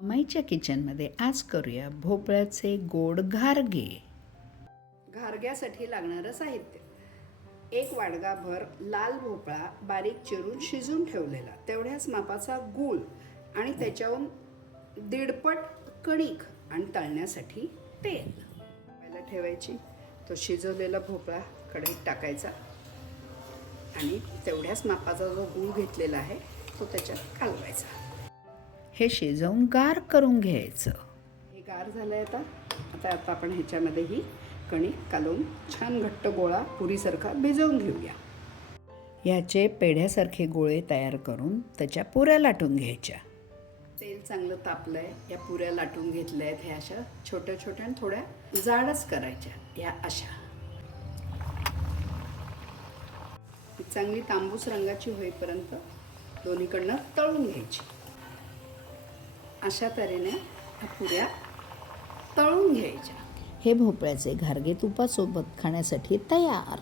माईच्या किचनमध्ये आज करूया भोपळ्याचे गोड घारगे. घारग्यासाठी लागणारं साहित्य. एक वाडगाभर लाल भोपळा बारीक चिरून शिजून ठेवलेला. तेवढ्याच मापाचा गूळ आणि त्याच्याहून दीडपट कणिक आणि तळण्यासाठी तेल. पहिला ठेवायची. तो शिजवलेला भोपळा कढईत टाकायचा. आणि तेवढ्याच मापाचा जो गूळ घेतलेला आहे तो त्याच्यात कालवायचा. हे शिजवून गार करून घ्यायचं. हे गार झालं आहे आता. आता आता आपण ह्याच्यामध्ये ही कणिक कालवून छान घट्ट गोळा पुरीसारखा भिजवून घेऊया. याचे पेढ्यासारखे गोळे तयार करून त्याच्या पुऱ्या लाटून घ्यायच्या. तेल चांगलं तापलं आहे या पुऱ्या लाटून घेतल्या आहेत ह्या अशा छोट्या छोट्या आणि थोड्या जाडच करायच्या. या अशा. चांगली तांबूस रंगाची होईपर्यंत दोन्हीकडनं तळून घ्यायची. अशा तऱ्हेने पुऱ्या तळून घ्यायच्या. हे भोपळ्याचे घारगे तुपासोबत खाण्यासाठी तयार.